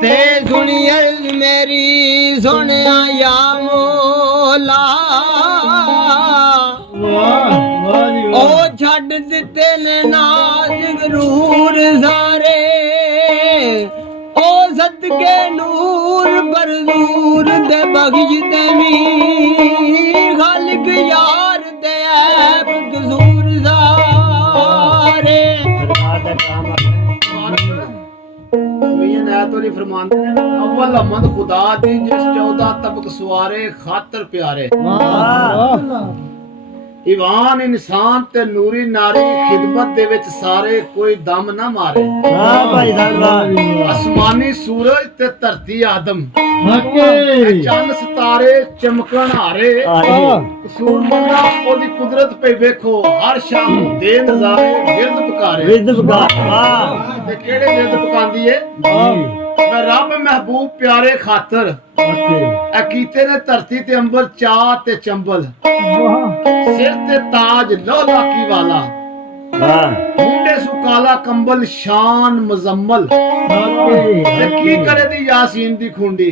ते सुनी अर्ज मेरी सोनिया या मोला ओ छड़ दिते ने नाज गरूर सारे ओ सदके नूर बरदूर दे बख्श दे मीर खालिक यार दे ऐब कसूर सारे फरमाते हैं अव्वल अहमद खुदा दी जिस 14 तबक सवारे खातर प्यारे ईवान इंसान ते नूरी नारी खिदमत दे विच सारे कोई दम ना मारे आसमानी सूरज ते धरती आदम चंद सितारे चमकन हारे कसूर मंदा ओदी कुदरत पे देखो हर शाम दे नजारे विरद पकारे ते केड़े विरद पकांदी है मैं रब महबूब प्यारे खातर कीते ने धरती ते अंबर चा ते चंबल सिर ते ताज लोला की वाला मुंडे सु काला कंबल शान मुजम्मल की करे दी यासीन दी खुंडी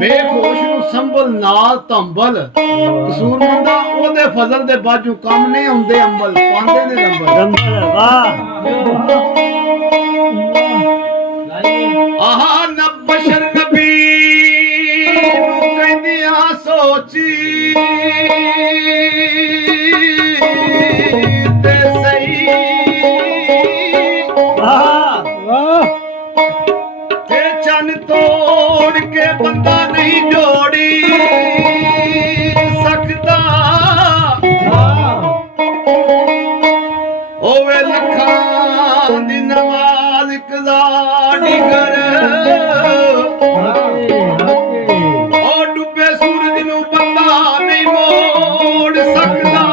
बेहोश नु संभल नाल तंबल कसूर मंदा ओदे फजल दे बाजू कम नहीं हुंदे अंबल पांदे ने नंबर आहा न बशर नबी नु कहंदियां सोची ते सही ते चन तोड़ के बंदा नहीं जोड़ी सकदा ओवे लखां दी नवाज कदा डिगर ओ डुबे सूरज नू बंदा नहीं मोड़ सकदा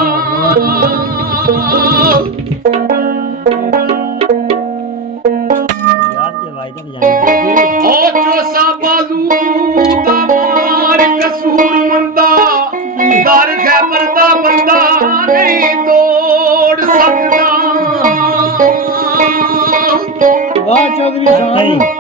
ओ चोसा बाजू दा मार कसूर मंदा दर खैबर दा बंदा नहीं तोड़ सकदा वाह चौधरी साहब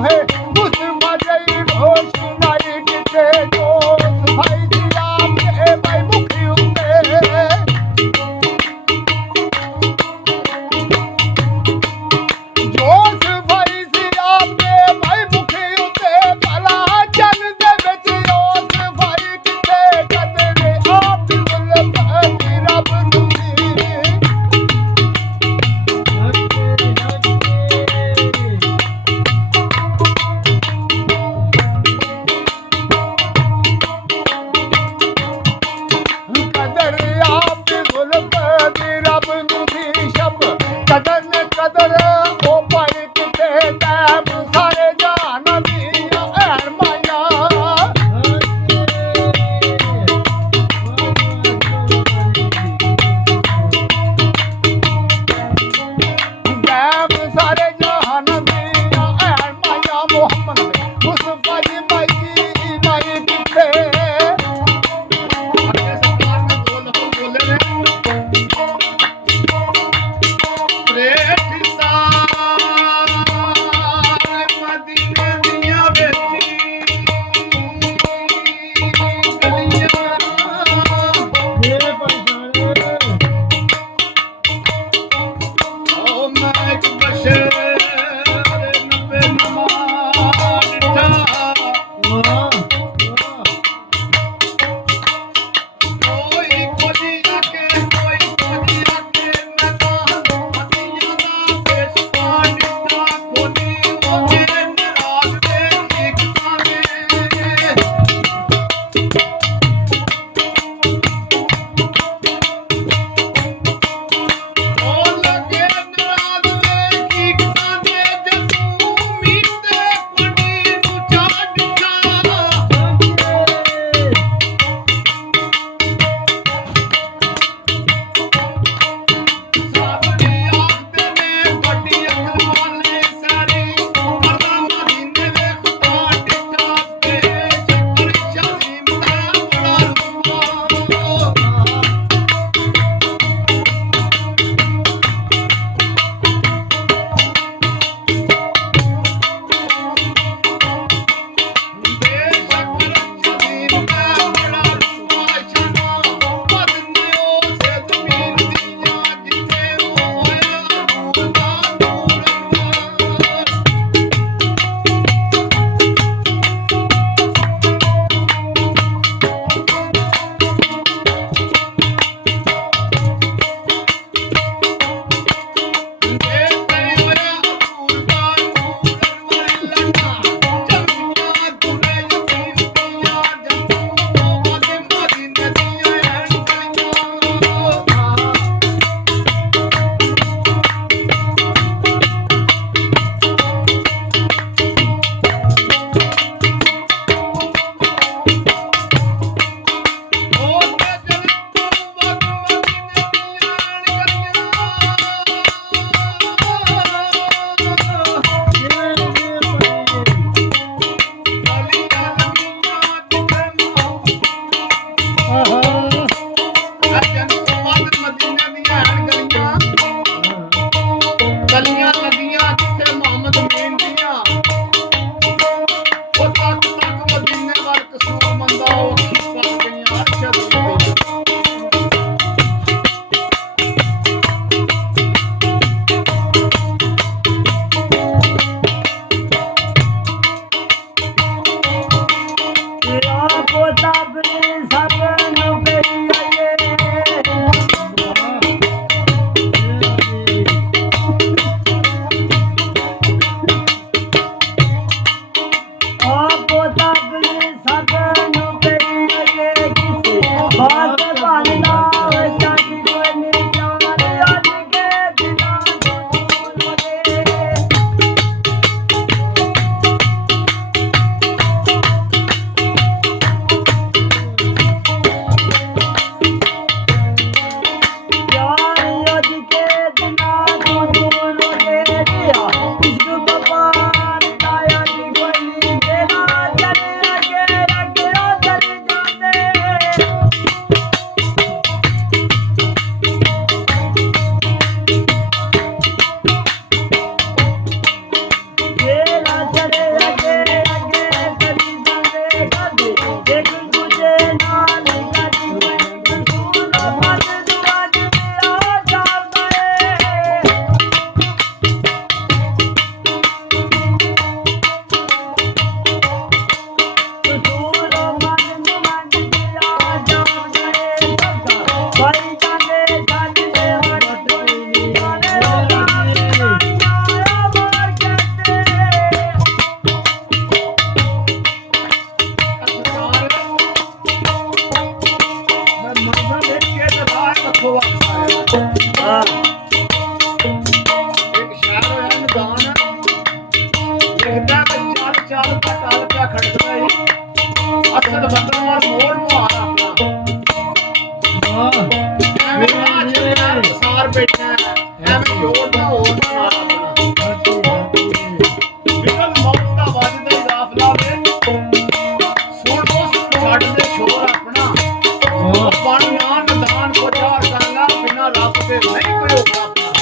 ਹੋਏ ਮੁਸਤਫਾ ਜਈ ਰੋਸ਼ਨਾਈ ਕਿਤੇ ਜੋ ਸਫਾਈ ਦੀ ਆਪ ਦੇ ਭਾਈ ਮੁਖੀ ਹੁੰਦੇ ਜੋ ਸਫਾਈ ਦੀ ਆਪ ਦੇ ਭਾਈ ਮੁਖੀ ਹੁੰਦੇ ਭਲਾ ਜਨ ਦੇ ਵਿੱਚ ਉਹ ਸਫਾਈ ਕਿਤੇ ਕਦੇ ਆਪ ਮੁੱਲ ਪਾਈ ਰੱਬ ਨੂੰ ਕਦ ਵਰਤਮਾਨ ਮੋੜ ਮੁਹਾਰ ਆਪਣਾ ਐਵੇਂ ਰਾਜ ਯਾਰ ਸਾਰ ਬੈਠਾ ਐਵੇਂ ਜੋੜਦਾ ਹੋਰ ਮਾਰ ਆਪਣਾ ਬਿਕਲ ਮੌਤ ਦਾ ਵੱਜਦਾ ਦਾਫਲਾ ਵੇ ਸੁਣ ਉਸ ਛੱਡ ਦੇ ਸ਼ੋਰ ਆਪਣਾ ਪਣ ਨਾ ਨਦਾਨ ਕੋ ਚਾਰ ਕਰਨਾ ਬਿਨਾ ਰੱਬ ਦੇ ਨਹੀਂ ਕੋਈ ਹੋਗਾ ਆਪਣਾ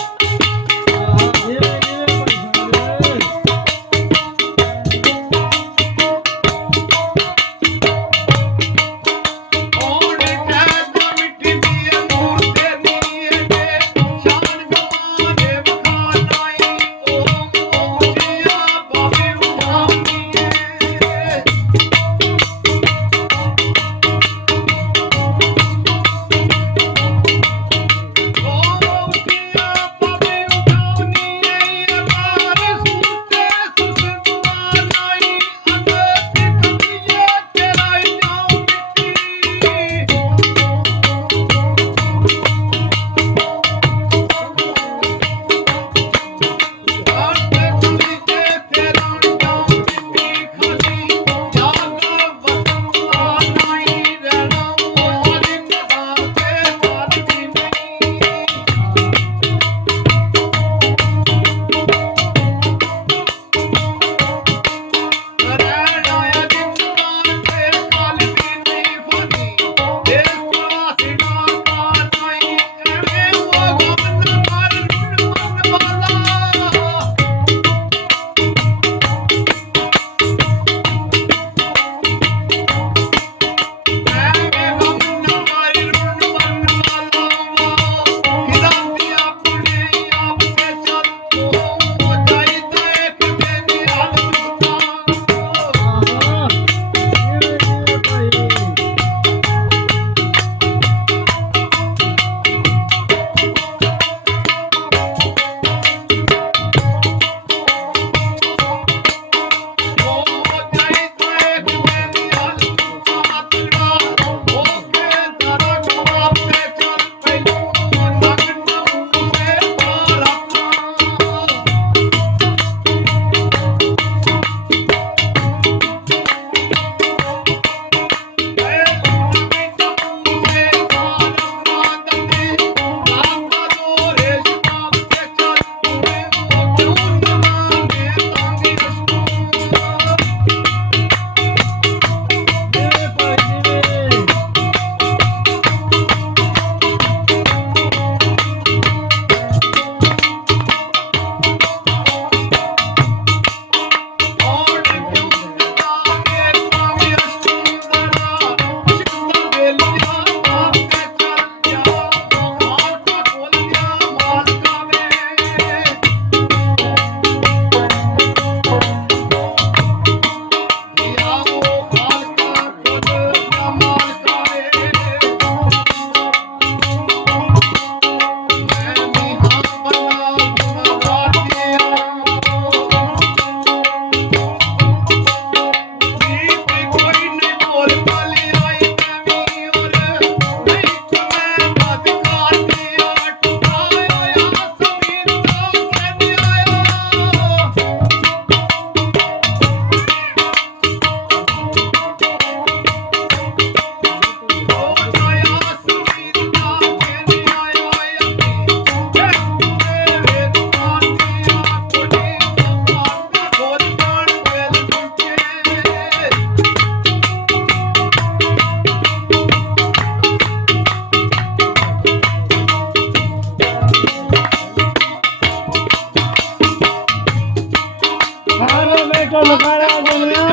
लगाया